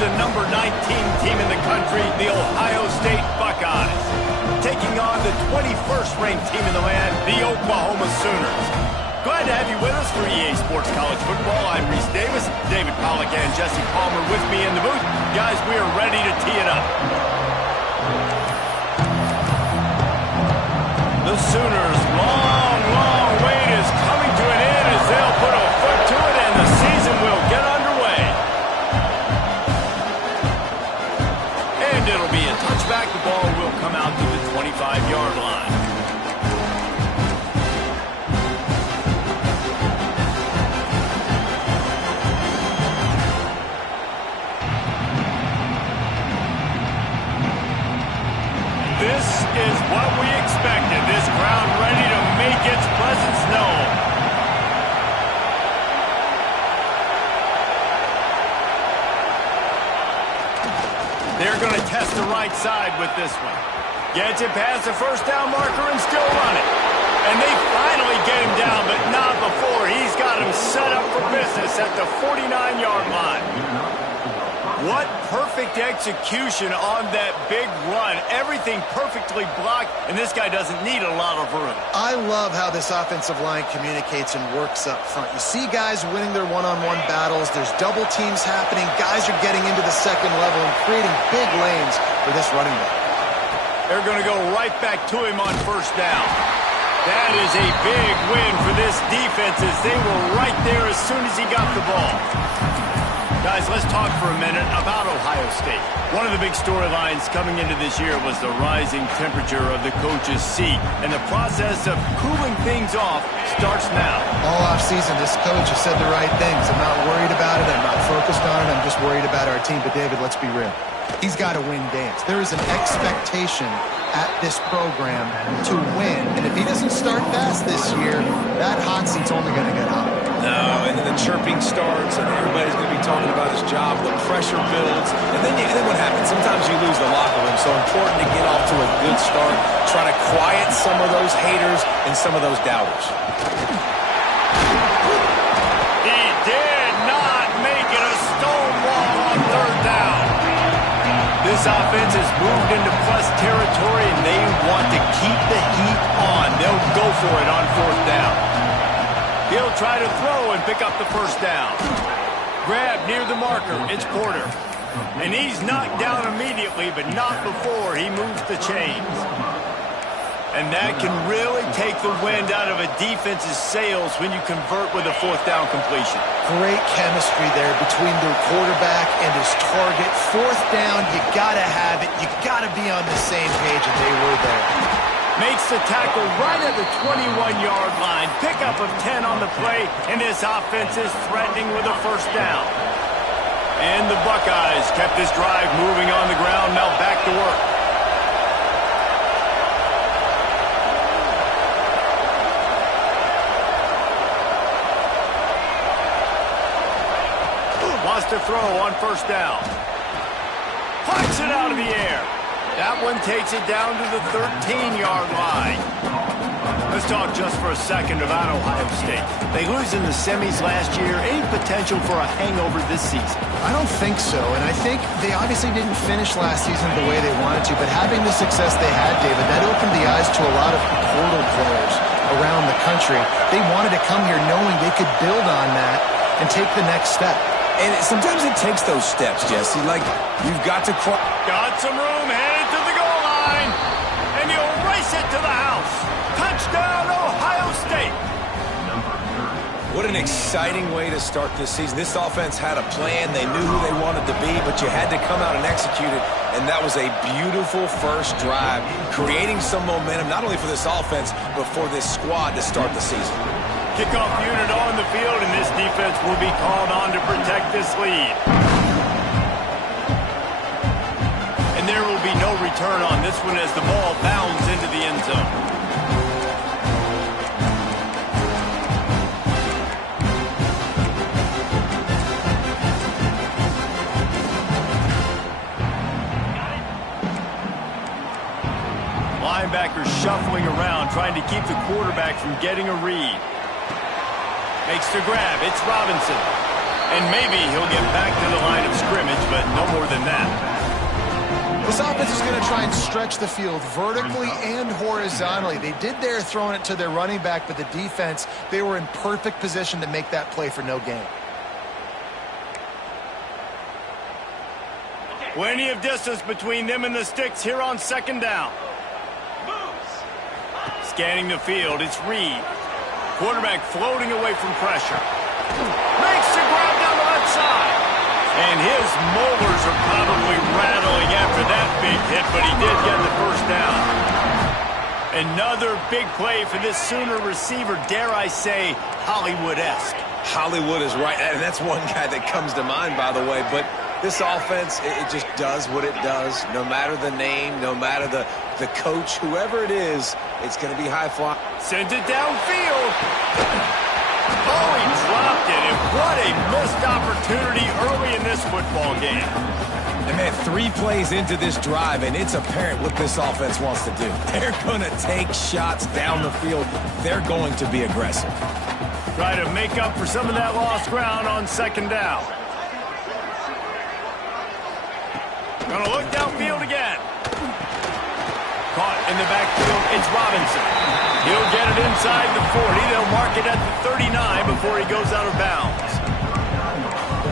the number 19 team in the country, the Ohio State Buckeyes. Taking on the 21st ranked team in the land, the Oklahoma Sooners. Glad to have you with us for EA Sports College Football. I'm Reese Davis, David Pollack and Jesse Palmer with me in the booth. Guys, we are ready to tee it up. The Sooners' long wait is coming to an end as they'll put a foot to it and the season will get underway. And it'll be a touchback. The ball will come out to the 25-yard line. This is what we expected. This crowd ready to make its presence known. They're going to test the right side with this one. Gets it past the first down marker and still running. And they finally get him down, but not before. He's got him set up for business at the 49-yard line. What perfect execution on that big run. Everything perfectly blocked, and this guy doesn't need a lot of room. I love how this offensive line communicates and works up front. You see guys winning their one-on-one battles. There's double teams happening. Guys are getting into the second level and creating big lanes for this running back. They're going to go right back to him on first down. That is a big win for this defense as they were right there as soon as he got the ball. Guys, let's talk for a minute about Ohio State. One of the big storylines coming into this year was the rising temperature of the coach's seat, and the process of cooling things off starts now. All offseason, this coach has said the right things. I'm not worried about it. I'm not focused on it. I'm just worried about our team. But, David, let's be real. He's got to win games. There is an expectation at this program to win, and if he doesn't start fast this year, that hot seat's only going to get hot. No, and then the chirping starts, and everybody's going to be talking about his job. The pressure builds, and then what happens? Sometimes you lose the locker room, so important to get off to a good start. Try to quiet some of those haters and some of those doubters. He did not make it a stonewall on third down. This offense has moved into plus territory, and they want to keep the heat on. They'll go for it on fourth down. He'll try to throw and pick up the first down. Grab near the marker. It's Porter. And he's knocked down immediately, but not before he moves the chains. And that can really take the wind out of a defense's sails when you convert with a fourth down completion. Great chemistry there between their quarterback and his target. Fourth down, you got to have it. You got to be on the same page, and they were there. Makes the tackle right at the 21-yard line. Pickup of 10 on the play, and this offense is threatening with a first down. And the Buckeyes kept this drive moving on the ground. Now back to work. Wants to throw on first down. Pucks it out of the air. That one takes it down to the 13-yard line. Let's talk just for a second about Ohio State. They lose in the semis last year. Any potential for a hangover this season? I don't think so, and I think they obviously didn't finish last season the way they wanted to, but having the success they had, David, that opened the eyes to a lot of portal players around the country. They wanted to come here knowing they could build on that and take the next step. And sometimes it takes those steps, Jesse. Like, you've got to... Got some room, headed to the goal line. And he'll race it to the house. Touchdown, Ohio State. What an exciting way to start this season. This offense had a plan. They knew who they wanted to be, but you had to come out and execute it. And that was a beautiful first drive, creating some momentum, not only for this offense, but for this squad to start the season. Kickoff unit on the field, and this defense will be called on to protect this lead. And there will be no return on this one as the ball bounds into the end zone. Linebackers shuffling around, trying to keep the quarterback from getting a read. Makes the grab. It's Robinson. And maybe he'll get back to the line of scrimmage, but no more than that. This offense is going to try and stretch the field vertically and horizontally. They did there throwing it to their running back, but the defense, they were in perfect position to make that play for no gain. Plenty of distance between them and the sticks here on second down. Scanning the field, it's Reed. Quarterback floating away from pressure. Makes the grab down the left side. And his molars are probably rattling after that big hit, but he did get the first down. Another big play for this Sooner receiver, dare I say, Hollywood-esque. Hollywood is right, and that's one guy that comes to mind, by the way, but this offense, it just does what it does. No matter the name, no matter the coach, whoever it is, it's going to be high fly. Sends it downfield. Oh, he dropped it, and what a missed opportunity early in this football game. And man, 3 plays into this drive, and it's apparent what this offense wants to do. They're going to take shots down the field. They're going to be aggressive. Try to make up for some of that lost ground on second down. Gonna look downfield again. Caught in the backfield, it's Robinson. He'll get it inside the 40. They'll mark it at the 39 before he goes out of bounds.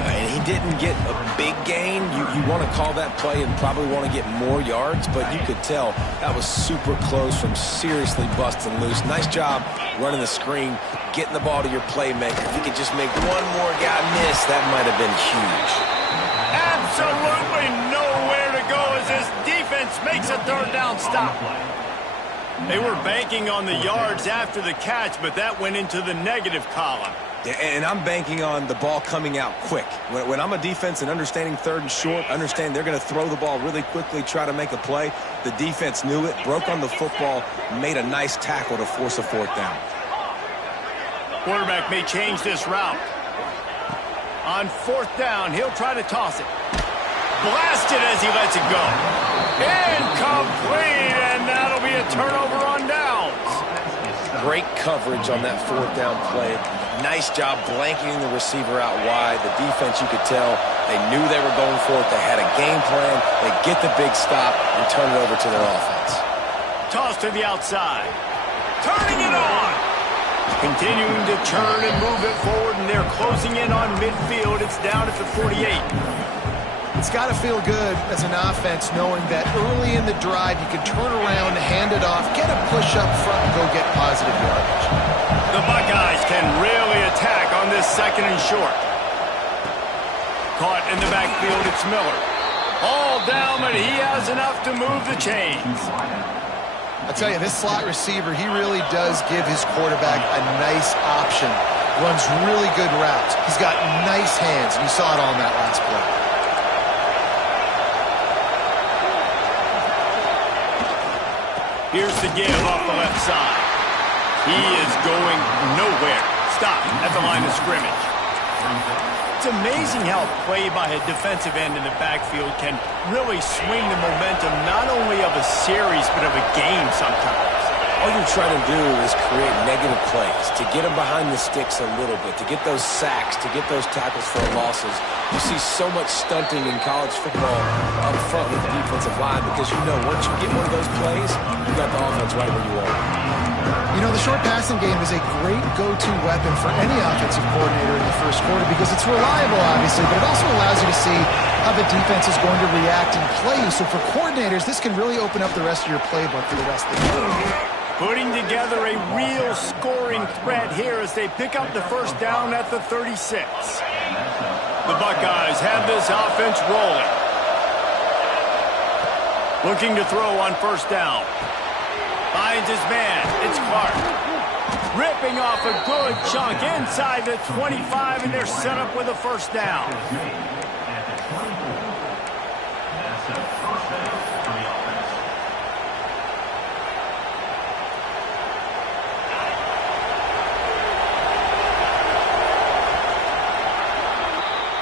And he didn't get a big gain. You want to call that play and probably want to get more yards, but you could tell that was super close from seriously busting loose. Nice job running the screen, getting the ball to your playmaker. If he could just make one more guy miss, that might have been huge. Absolutely nowhere to go as this defense makes a third down stop. They were banking on the yards after the catch, but that went into the negative column. Yeah, and I'm banking on the ball coming out quick. When I'm a defense and understanding third and short, understand they're going to throw the ball really quickly, try to make a play. The defense knew it, broke on the football, made a nice tackle to force a fourth down. Quarterback may change this route. On fourth down, he'll try to toss it. Blasted as he lets it go. Incomplete, and that'll be a turnover on downs. Great coverage on that fourth down play. Nice job blanketing the receiver out wide. The defense, you could tell, they knew they were going for it. They had a game plan. They get the big stop and turn it over to their offense. Toss to the outside. Turning it on. Continuing to turn and move it forward, and they're closing in on midfield. It's down at the 48. It's got to feel good as an offense knowing that early in the drive you can turn around, hand it off, get a push up front, and go get positive yardage. The Buckeyes can really attack on this second and short. Caught in the backfield, it's Miller. All down, but he has enough to move the chains. I tell you, this slot receiver, he really does give his quarterback a nice option. Runs really good routes. He's got nice hands, and you saw it on that last play. Here's the give off the left side. He is going nowhere. Stop at the line of scrimmage. It's amazing how a play by a defensive end in the backfield can really swing the momentum not only of a series but of a game sometimes. All you're trying to do is create negative plays, to get them behind the sticks a little bit, to get those sacks, to get those tackles for losses. You see so much stunting in college football up front with the defensive line because you know once you get one of those plays, you got the offense right where you want it. You know, the short passing game is a great go-to weapon for any offensive coordinator in the first quarter because it's reliable, obviously, but it also allows you to see how the defense is going to react and play you. So for coordinators, this can really open up the rest of your playbook for the rest of the game. Putting together a real scoring threat here as they pick up the first down at the 36. The Buckeyes have this offense rolling. Looking to throw on first down. Finds his man. It's Clark. Ripping off a good chunk inside the 25, and they're set up with a first down.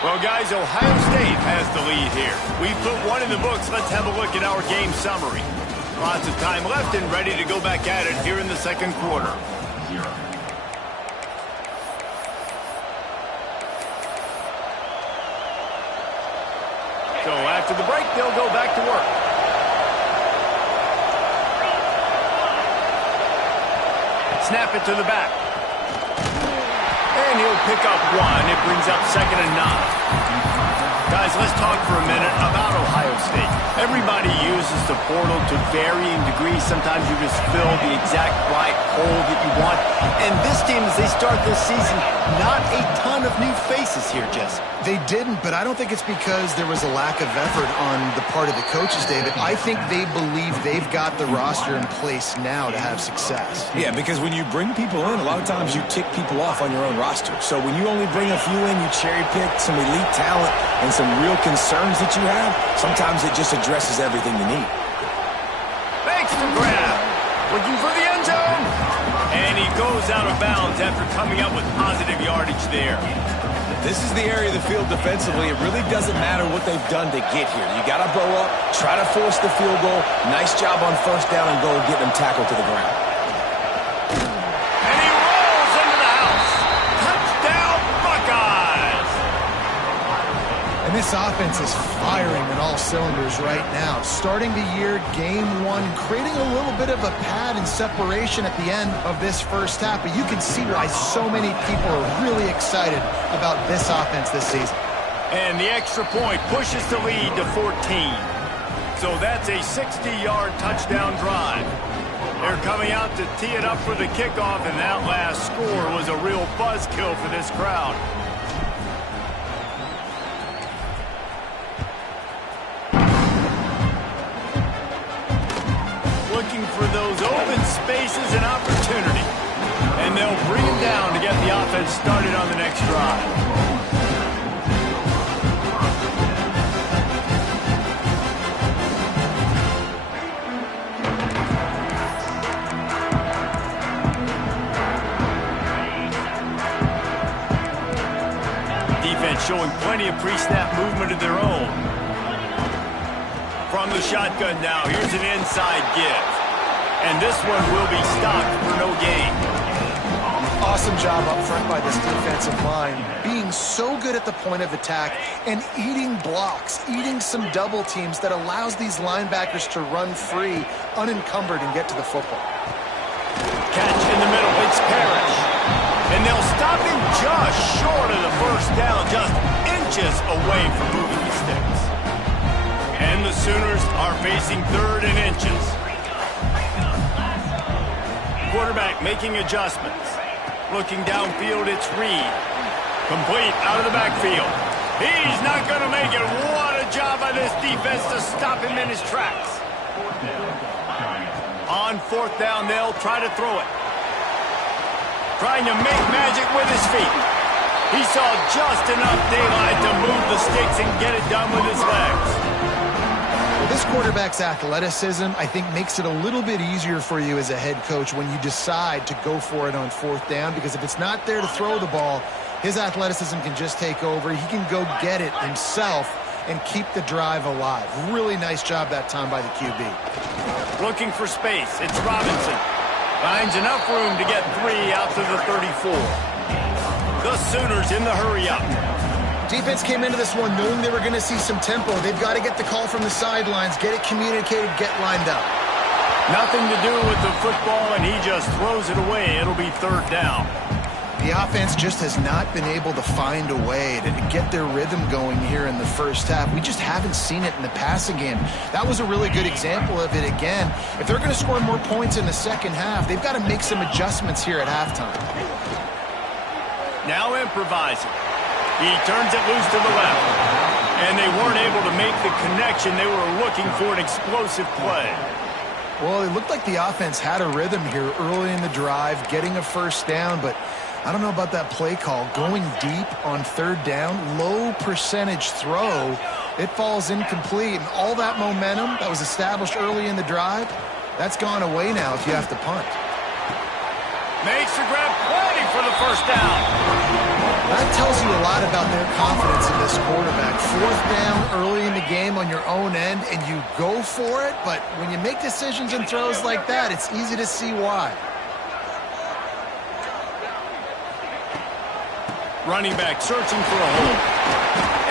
Well, guys, Ohio State has the lead here. We put one in the books. Let's have a look at our game summary. Lots of time left and ready to go back at it here in the second quarter. So after the break, they'll go back to work. Snap it to the back. And he'll pick up one. It brings up 2nd and 9. Guys, let's talk for a minute about Ohio State. Everybody uses the portal to varying degrees. Sometimes you just fill the exact right hole that you want. And this team, as they start this season, not a ton of new faces here, Jesse. They didn't, but I don't think it's because there was a lack of effort on the part of the coaches, David. I think they believe they've got the roster in place now to have success. Yeah, because when you bring people in, a lot of times you tick people off on your own roster. So when you only bring a few in, you cherry pick some elite talent and some real concerns that you have, sometimes it just addresses everything you need. Thanks to grab. Looking for the end zone. And he goes out of bounds after coming up with positive yardage there. This is the area of the field defensively. It really doesn't matter what they've done to get here. You got to bow up, try to force the field goal. Nice job on 1st down and goal, getting them tackled to the ground. And he rolls into the house. Touchdown, Buckeyes. And this offense is firing on all cylinders right now. Starting the year, game 1, creating a little bit of a pad and separation at the end of this first half. But you can see why so many people are really excited about this offense this season. And the extra point pushes the lead to 14. So that's a 60-yard touchdown drive. They're coming out to tee it up for the kickoff, and that last score was a real buzzkill for this crowd. Looking for those open spaces and opportunity. And they'll bring him down to get the offense started on the next drive. Defense showing plenty of pre-snap movement of their own. From the shotgun now, here's an inside give. And this one will be stopped for no gain. Awesome job up front by this defensive line, being so good at the point of attack and eating blocks, eating some double teams that allows these linebackers to run free, unencumbered, and get to the football. Catch in the middle, it's Parrish. And they'll stop him just short of the 1st down, just inches away from moving the sticks. And the Sooners are facing 3rd and inches. Quarterback making adjustments. Looking downfield, it's Reed. Complete out of the backfield. He's not going to make it. What a job by this defense to stop him in his tracks. On 4th down, they'll try to throw it. Trying to make magic with his feet. He saw just enough daylight to move the sticks and get it done with his legs. This quarterback's athleticism, I think, makes it a little bit easier for you as a head coach when you decide to go for it on 4th down, because if it's not there to throw the ball, his athleticism can just take over. He can go get it himself and keep the drive alive. Really nice job that time by the QB. Looking for space. It's Robinson. Finds enough room to get 3 out to the 34. The Sooners in the hurry-up. Defense came into this one knowing they were going to see some tempo. They've got to get the call from the sidelines, get it communicated, get lined up. Nothing to do with the football, and he just throws it away. It'll be 3rd down. The offense just has not been able to find a way to get their rhythm going here in the first half. We just haven't seen it in the passing game. That was a really good example of it again. If they're going to score more points in the second half, they've got to make some adjustments here at halftime. Now improvising. He turns it loose to the left. And they weren't able to make the connection. They were looking for an explosive play. Well, it looked like the offense had a rhythm here early in the drive, getting a 1st down, but I don't know about that play call. Going deep on 3rd down, low percentage throw, it falls incomplete. And all that momentum that was established early in the drive, that's gone away now if you have to punt. Makes the grab, plenty for the 1st down. That tells you a lot about their confidence in this quarterback. 4th down early in the game on your own end, and you go for it, but when you make decisions and throws like that, it's easy to see why. Running back searching for a hole.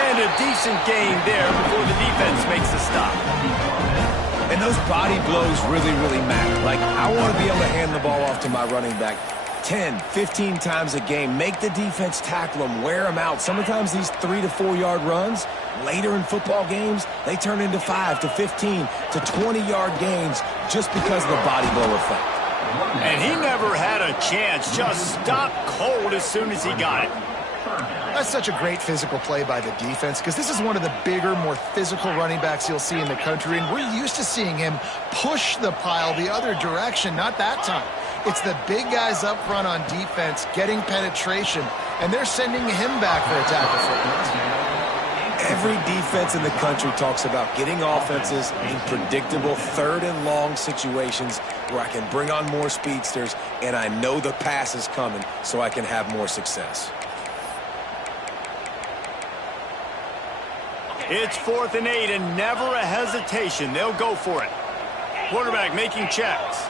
And And a decent gain there before the defense makes the stop. And those body blows really, really matter. Like, I want to be able to hand the ball off to my running back 10, 15 times a game. Make the defense tackle them, wear them out. Sometimes these 3 to 4 yard runs, later in football games, they turn into 5 to 15 to 20 yard gains just because of the body blow effect. And he never had a chance, just stopped cold as soon as he got it. That's such a great physical play by the defense because this is one of the bigger, more physical running backs you'll see in the country, and we're used to seeing him push the pile the other direction, not that time. It's the big guys up front on defense getting penetration, and they're sending him back for a tackle for it. Every defense in the country talks about getting offenses in predictable 3rd and long situations where I can bring on more speedsters and I know the pass is coming so I can have more success. It's 4th and 8 and never a hesitation. They'll go for it. Quarterback making checks.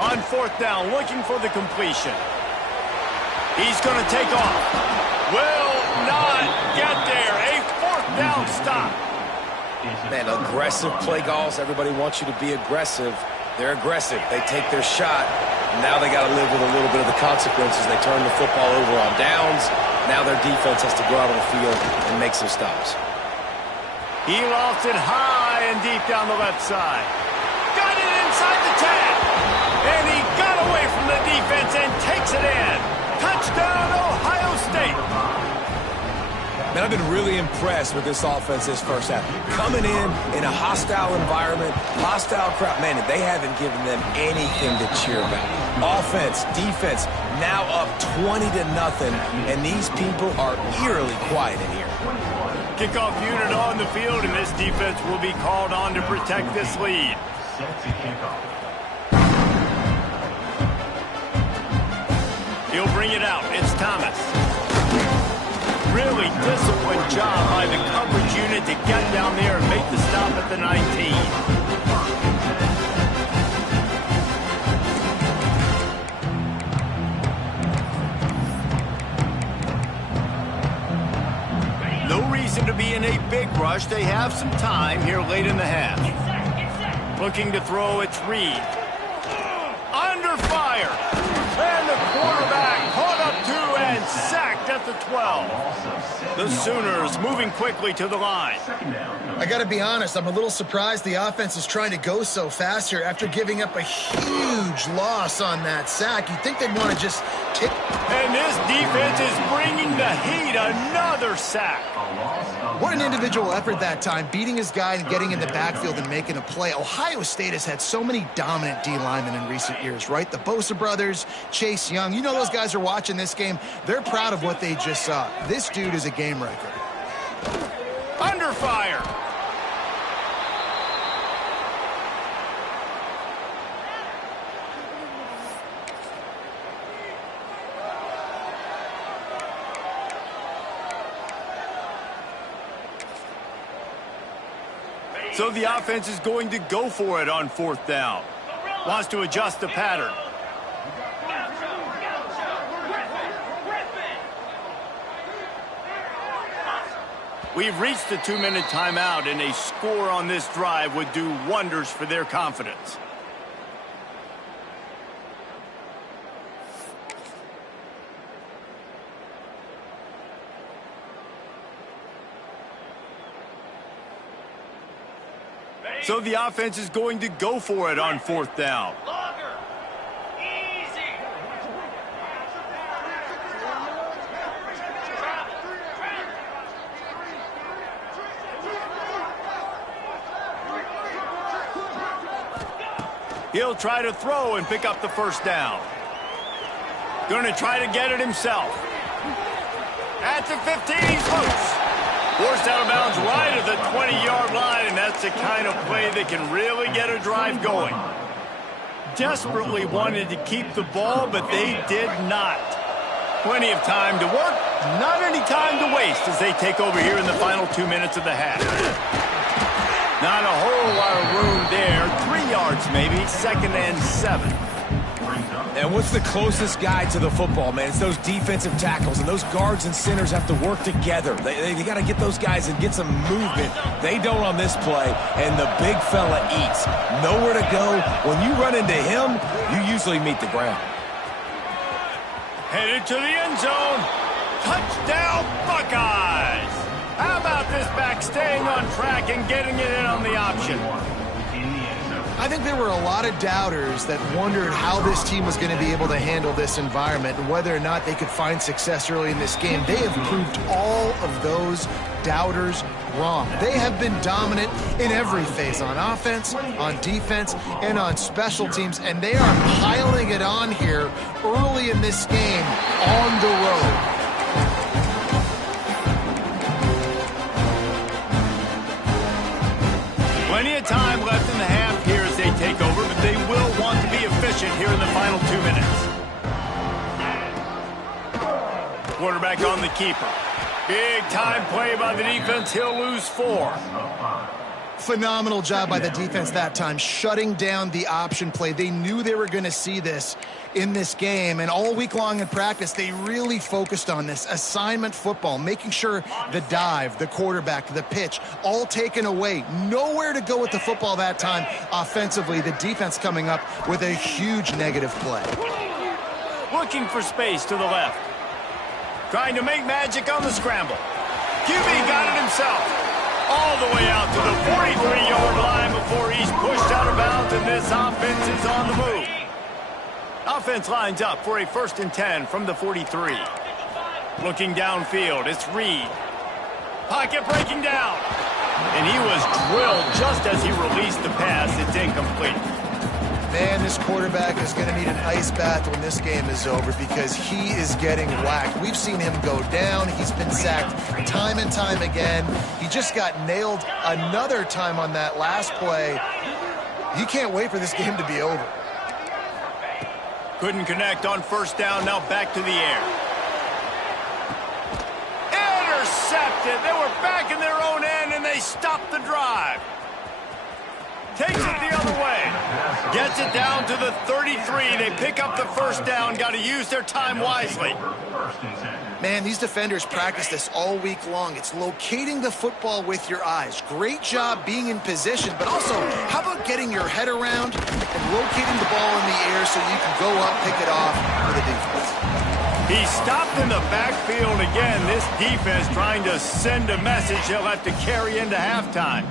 On 4th down, looking for the completion. He's going to take off. Will not get there. A 4th down stop. Man, aggressive play calls. Everybody wants you to be aggressive. They're aggressive. They take their shot. Now they got to live with a little bit of the consequences. They turn the football over on downs. Now their defense has to go out on the field and make some stops. He lost it high and deep down the left side. Got it inside the tag. And he got away from the defense and takes it in. Touchdown, Ohio State. Man, I've been really impressed with this offense this first half. Coming in a hostile environment, hostile crowd. Man, they haven't given them anything to cheer about. Offense, defense, now up 20-0, and these people are eerily quiet in here. Kickoff unit on the field, and this defense will be called on to protect this lead. He'll bring it out. It's Thomas. Really disciplined job by the coverage unit to get down there and make the stop at the 19. No reason to be in a big rush. They have some time here late in the half. Looking to throw, it's Reed. Under fire. And the quarterback caught up to and sacked at the 12. The Sooners moving quickly to the line. I got to be honest, I'm a little surprised the offense is trying to go so fast here after giving up a huge loss on that sack. You'd think they'd want to just kick. And this defense is bringing the heat. Another sack. What an individual effort that time, beating his guy and getting in the backfield and making a play. Ohio State has had so many dominant D linemen in recent years, right? The Bosa brothers, Chase Young. You know those guys are watching this game. They're proud of what they just saw. This dude is a game wrecker. Under fire. So the offense is going to go for it on 4th down. Wants to adjust the pattern. We've reached the 2-minute timeout, and a score on this drive would do wonders for their confidence. So the offense is going to go for it on 4th down. He'll try to throw and pick up the 1st down. Going to try to get it himself. At the 15, he's loose. Forced out of bounds right at the 20-yard line, and that's the kind of play that can really get a drive going. Desperately wanted to keep the ball, but they did not. Plenty of time to work, not any time to waste as they take over here in the final 2 minutes of the half. Not a whole lot of room there. 3 yards maybe, 2nd and 7. And what's the closest guy to the football, man? It's those defensive tackles, and those guards and centers have to work together. They got to get those guys and get some movement. They don't on this play, and the big fella eats. Nowhere to go. When you run into him, you usually meet the ground. Headed to the end zone. Touchdown, Buckeyes! How about this back staying on track and getting it in on the option? I think there were a lot of doubters that wondered how this team was going to be able to handle this environment and whether or not they could find success early in this game. They have proved all of those doubters wrong. They have been dominant in every phase, on offense, on defense, and on special teams, and they are piling it on here early in this game on the road. Plenty of time left in the half here as they take over, but they will want to be efficient here in the final 2 minutes. Quarterback on the keeper. Big time play by the defense. He'll lose 4. Phenomenal job by the defense that time, shutting down the option play. They knew they were going to see this in this game, and all week long in practice, they really focused on this assignment football, making sure the dive, the quarterback, the pitch, all taken away. Nowhere to go with the football that time offensively. The defense coming up with a huge negative play. Looking for space to the left. Trying to make magic on the scramble. QB got it himself. All the way out to the 43-yard line before he's pushed out of bounds, and this offense is on the move. Offense lines up for a 1st and 10 from the 43. Looking downfield, it's Reed. Pocket breaking down. And he was drilled just as he released the pass. It's incomplete. Man, this quarterback is going to need an ice bath when this game is over because he is getting whacked. We've seen him go down. He's been sacked time and time again. He just got nailed another time on that last play. He can't wait for this game to be over. Couldn't connect on 1st down. Now back to the air. Intercepted. They were back in their own end, and they stopped the drive. Takes it the other way. Gets it down to the 33. They pick up the 1st down. Got to use their time wisely. Man, these defenders practice this all week long. It's locating the football with your eyes. Great job being in position, but also, how about getting your head around and locating the ball in the air so you can go up, pick it off for the defense. He stopped in the backfield again. This defense trying to send a message they'll have to carry into halftime.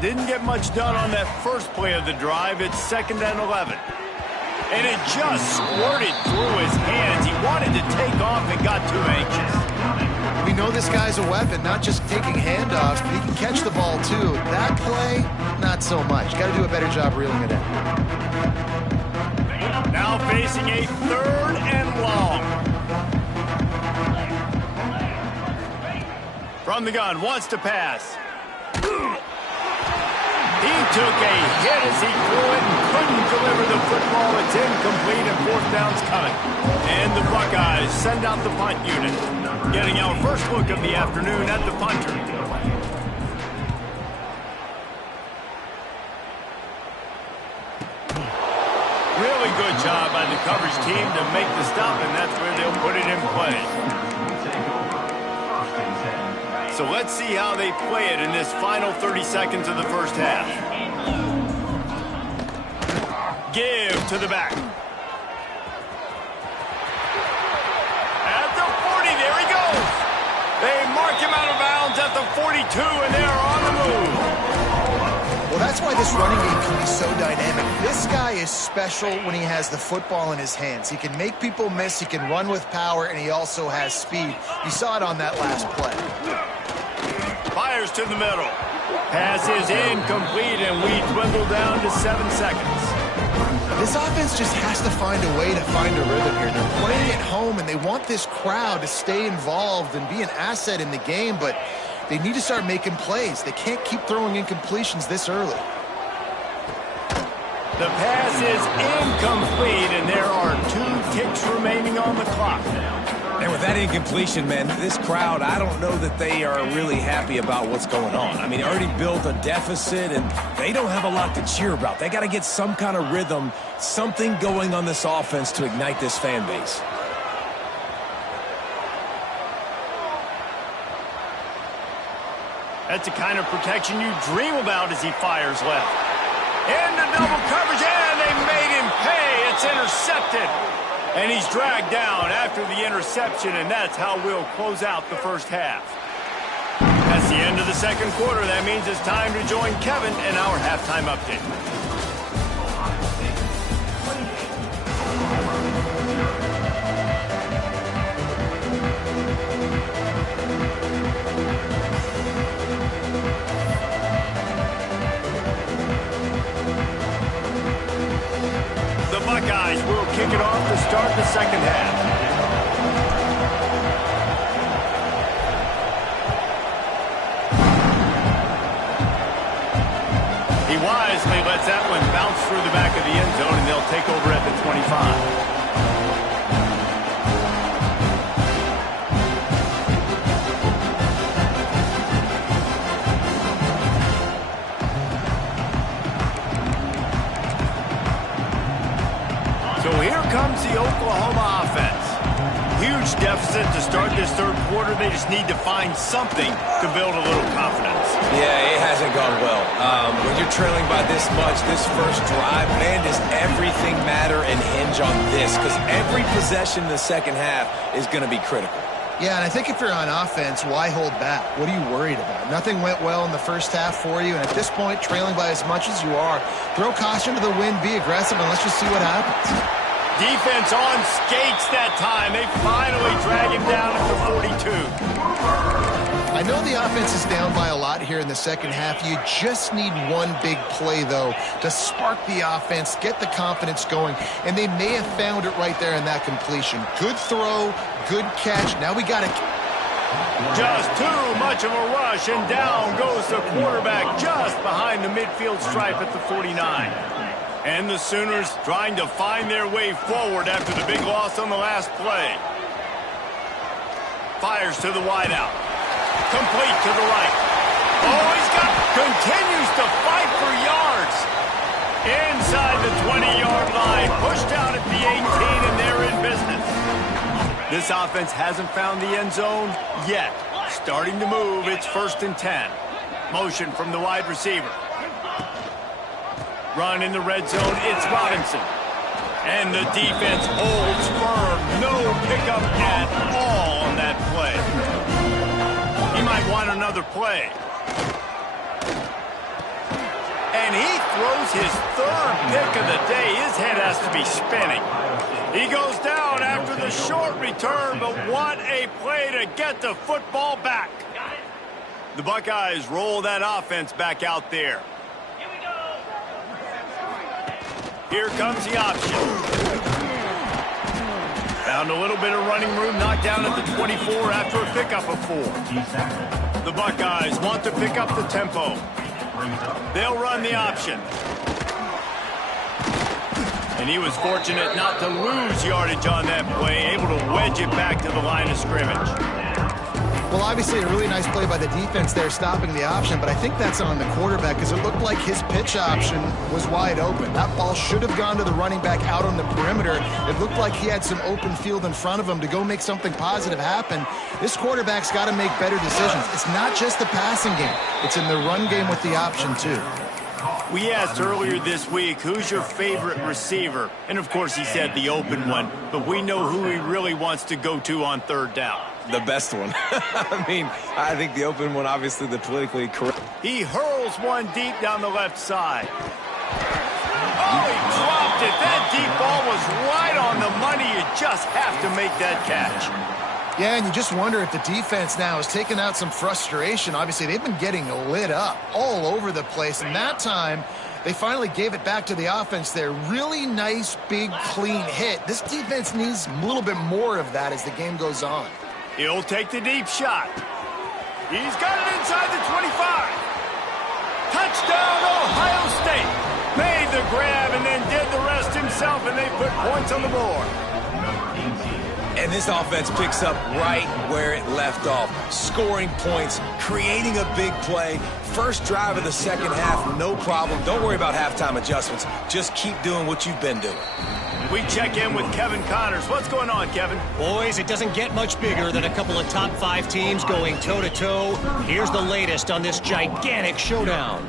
Didn't get much done on that first play of the drive. It's 2nd and 11. And it just squirted through his hands. He wanted to take off and got too anxious. We know this guy's a weapon, not just taking handoffs, but he can catch the ball too. That play, not so much. Got to do a better job reeling it in. Now facing a 3rd and long. From the gun, wants to pass. He took a hit as he threw it and couldn't deliver the football. It's incomplete and 4th down's coming. And the Buckeyes send out the punt unit. Getting our first look of the afternoon at the punter. Really good job by the coverage team to make the stop, and that's where they'll put it in play. So let's see how they play it in this final 30 seconds of the 1st half. Give to the back. At the 40, there he goes. They mark him out of bounds at the 42, and they're on the move. Well, that's why this running game can be so dynamic. This guy is special when he has the football in his hands. He can make people miss, he can run with power, and he also has speed. You saw it on that last play. Fires to the middle. Pass is incomplete, and we dwindle down to 7 seconds. This offense just has to find a way to find a rhythm here. They're playing at home, and they want this crowd to stay involved and be an asset in the game, but they need to start making plays. They can't keep throwing incompletions this early. The pass is incomplete, and there are 2 ticks remaining on the clock. And with that incompletion, man, this crowd, I don't know that they are really happy about what's going on. I mean, they already built a deficit, and they don't have a lot to cheer about. They got to get some kind of rhythm, something going on this offense to ignite this fan base. That's the kind of protection you dream about as he fires left. Into double coverage, and they made him pay. It's intercepted. And he's dragged down after the interception, and that's how we'll close out the first half. That's the end of the second quarter. That means it's time to join Kevin in our halftime update. Buckeyes will kick it off to start the second half. He wisely lets that one bounce through the back of the end zone, and they'll take over at the 25. Comes the Oklahoma offense. Huge deficit to start this third quarter. They just need to find something to build a little confidence. Yeah, it hasn't gone well. When you're trailing by this much, this first drive, man, does everything matter and hinge on this? Because every possession in the second half is going to be critical. Yeah, and I think if you're on offense, why hold back? What are you worried about? Nothing went well in the first half for you, and at this point, trailing by as much as you are, throw caution to the wind, be aggressive, and let's just see what happens. Defense on skates that time. They finally drag him down at the 42. I know the offense is down by a lot here in the second half. You just need one big play, though, to spark the offense, get the confidence going, and they may have found it right there in that completion. Good throw, good catch. Now we got to... Just too much of a rush, and down goes the quarterback just behind the midfield stripe at the 49. And the Sooners trying to find their way forward after the big loss on the last play. Fires to the wideout. Complete to the right. Oh, continues to fight for yards. Inside the 20-yard line. Pushed out at the 18, and they're in business. This offense hasn't found the end zone yet. Starting to move. It's 1st and 10. Motion from the wide receiver. Run in the red zone, it's Robinson. And the defense holds firm. No pickup at all on that play. He might want another play. And he throws his third pick of the day. His head has to be spinning. He goes down after the short return, but what a play to get the football back. The Buckeyes roll that offense back out there. Here comes the option. Found a little bit of running room, knocked down at the 24 after a pickup of 4. The Buckeyes want to pick up the tempo. They'll run the option. And he was fortunate not to lose yardage on that play, able to wedge it back to the line of scrimmage. Well, obviously a really nice play by the defense there, stopping the option, but I think that's on the quarterback because it looked like his pitch option was wide open. That ball should have gone to the running back out on the perimeter. It looked like he had some open field in front of him to go make something positive happen. This quarterback's got to make better decisions. It's not just the passing game. It's in the run game with the option, too. We asked earlier this week, who's your favorite receiver? And, of course, he said the open one, but we know who he really wants to go to on third down. The best one. I mean, I think the open one, obviously the politically correct. He hurls one deep down the left side. Oh, he dropped it. That deep ball was right on the money. You just have to make that catch. Yeah, and you just wonder if the defense now is taking out some frustration. Obviously, they've been getting lit up all over the place, and that time they finally gave it back to the offense there. Really nice, big, clean hit. This defense needs a little bit more of that as the game goes on. He'll take the deep shot. He's got it inside the 25. Touchdown, Ohio State. Made the grab and then did the rest himself, and they put points on the board. And this offense picks up right where it left off. Scoring points, creating a big play. First drive of the second half, no problem. Don't worry about halftime adjustments. Just keep doing what you've been doing. We check in with Kevin Connors. What's going on, Kevin? Boys, it doesn't get much bigger than a couple of top 5 teams going toe-to-toe. Here's the latest on this gigantic showdown.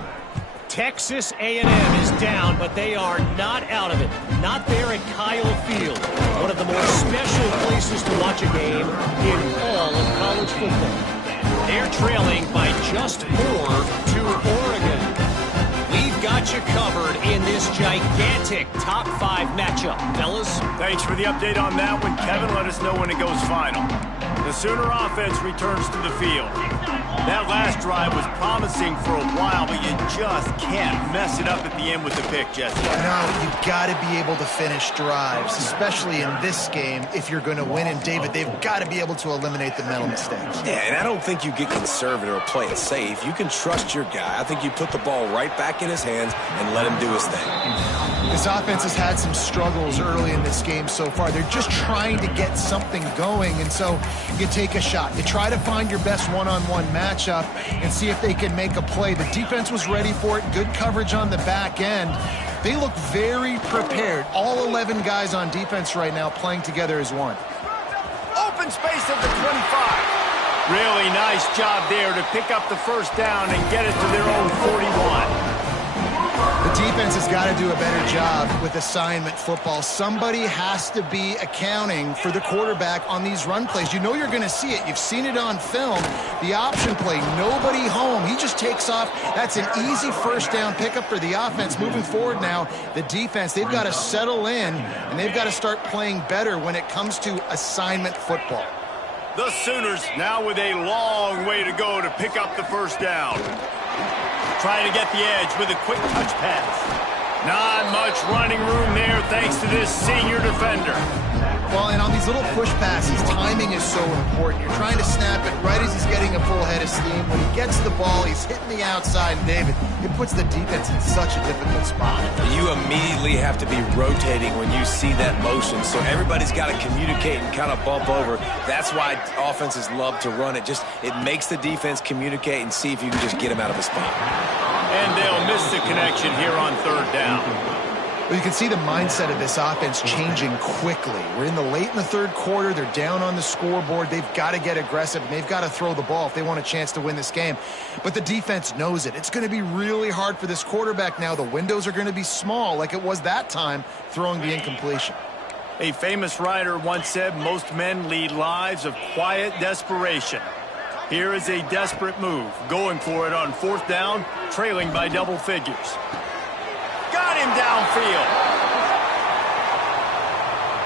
Texas A&M is down, but they are not out of it. Not there at Kyle Field, one of the more special places to watch a game in all of college football. They're trailing by just 4 to Oregon. We've got you covered in this gigantic top 5 matchup, fellas. Thanks for the update on that one, Kevin. Let us know when it goes final. The Sooner offense returns to the field. That last drive was promising for a while, but you just can't mess it up at the end with the pick, Jesse. No, you've got to be able to finish drives, especially in this game if you're going to win. And, David, they've got to be able to eliminate the mental mistakes. Yeah, and I don't think you get conservative or play it safe. You can trust your guy. I think you put the ball right back in his hands and let him do his thing. This offense has had some struggles early in this game so far. They're just trying to get something going, and so you take a shot. You try to find your best one-on-one matchup and see if they can make a play. The defense was ready for it. Good coverage on the back end. They look very prepared. All 11 guys on defense right now playing together as one. Open space at the 25. Really nice job there to pick up the first down and get it to their own 41. The defense has got to do a better job with assignment football. Somebody has to be accounting for the quarterback on these run plays. You know you're going to see it. You've seen it on film. The option play, nobody home. He just takes off. That's an easy first down pickup for the offense. Moving forward now, the defense, they've got to settle in, and they've got to start playing better when it comes to assignment football. The Sooners now with a long way to go to pick up the first down. Trying to get the edge with a quick touch pass. Not much running room there thanks to this senior defender. Well, and on these little push passes, timing is so important. You're trying to snap it right as he's getting a full head of steam. When he gets the ball, he's hitting the outside. And David, it puts the defense in such a difficult spot. You immediately have to be rotating when you see that motion, so everybody's got to communicate and kind of bump over. That's why offenses love to run it. It makes the defense communicate and see if you can just get him out of a spot. And they'll miss the connection here on third down. Well, you can see the mindset of this offense changing quickly. We're in the third quarter. They're down on the scoreboard. They've got to get aggressive, and they've got to throw the ball if they want a chance to win this game. But the defense knows it. It's going to be really hard for this quarterback now. The windows are going to be small like it was that time throwing the incompletion. A famous writer once said, most men lead lives of quiet desperation. Here is a desperate move, going for it on fourth down, trailing by double figures. Got him downfield.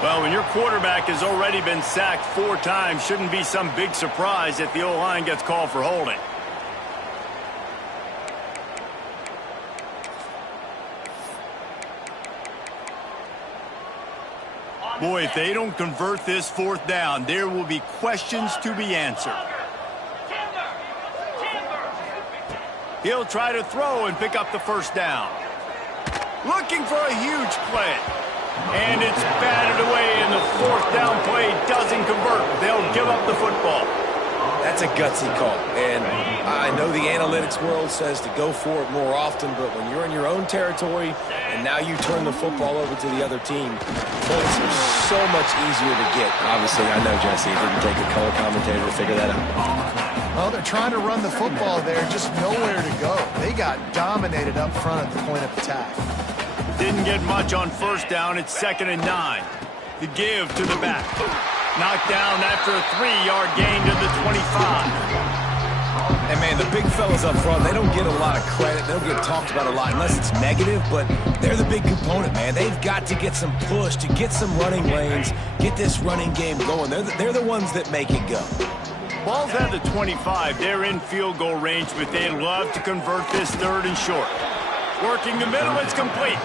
Well, when your quarterback has already been sacked 4 times, shouldn't be some big surprise if the O-line gets called for holding. Boy, if they don't convert this fourth down, there will be questions to be answered. He'll try to throw and pick up the first down. Looking for a huge play. And it's batted away, and the fourth down play doesn't convert. They'll give up the football. That's a gutsy call. And I know the analytics world says to go for it more often, but when you're in your own territory and now you turn the football over to the other team, points are so much easier to get. Obviously, I know, Jesse, it didn't take a color commentator to figure that out. Well, they're trying to run the football there, just nowhere to go. They got dominated up front at the point of attack. Didn't get much on first down. It's 2nd and 9. The give to the back. Knocked down after a 3-yard gain to the 25. And, man, the big fellas up front, they don't get a lot of credit. They don't get talked about a lot unless it's negative, but they're the big component, man. They've got to get some push, to get some running lanes, get this running game going. They're the ones that make it go. Ball's at the 25. They're in field goal range, but they'd love to convert this 3rd and short. Working the middle, it's complete.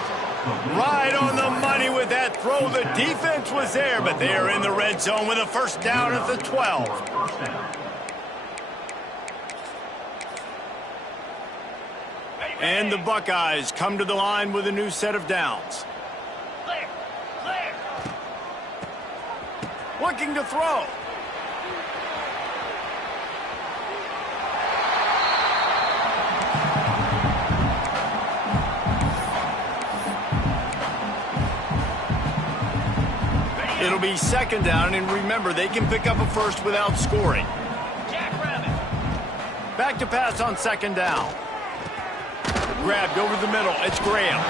Right on the money with that throw. The defense was there, but they are in the red zone with a first down at the 12. And the Buckeyes come to the line with a new set of downs. looking to throw. It'll be second down, and remember, they can pick up a first without scoring. Back to pass on second down. Grabbed over the middle. It's Graham.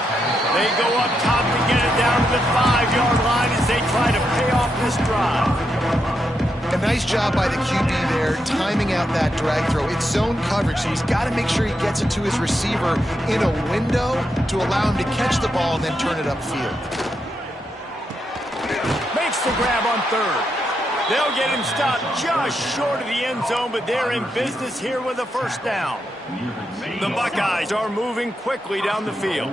They go up top to get it down to the 5-yard line as they try to pay off this drive. A nice job by the QB there, timing out that drag throw. It's zone coverage, so he's got to make sure he gets it to his receiver in a window to allow him to catch the ball and then turn it upfield. Makes the grab on third. They'll get him stopped just short of the end zone, but they're in business here with a first down. The Buckeyes are moving quickly down the field.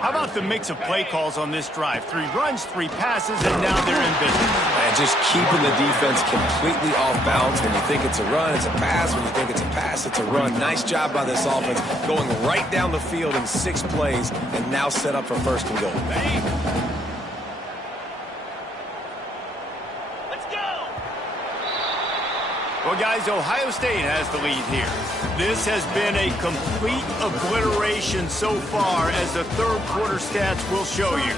How about the mix of play calls on this drive? 3 runs, 3 passes, and now they're in business. And just keeping the defense completely off balance. When you think it's a run, it's a pass. When you think it's a pass, it's a run. Nice job by this offense, going right down the field in 6 plays, and now set up for first and goal. Well, guys, Ohio State has the lead here. This has been a complete obliteration so far, as the third quarter stats will show you.